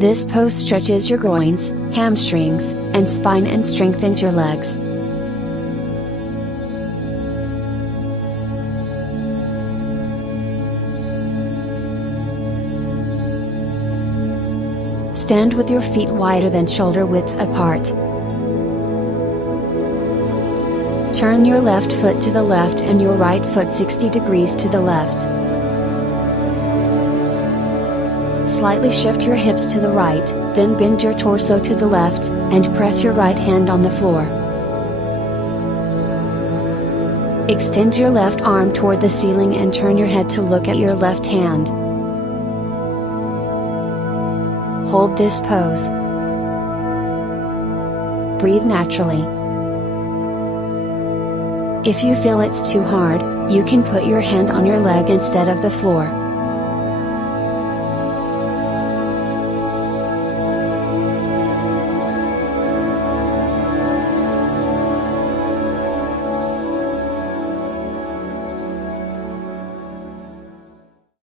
This pose stretches your groins, hamstrings, and spine and strengthens your legs. Stand with your feet wider than shoulder width apart. Turn your left foot to the left and your right foot 60 degrees to the left. Slightly shift your hips to the right, then bend your torso to the left, and press your right hand on the floor. Extend your left arm toward the ceiling and turn your head to look at your left hand. Hold this pose. Breathe naturally. If you feel it's too hard, you can put your hand on your leg instead of the floor.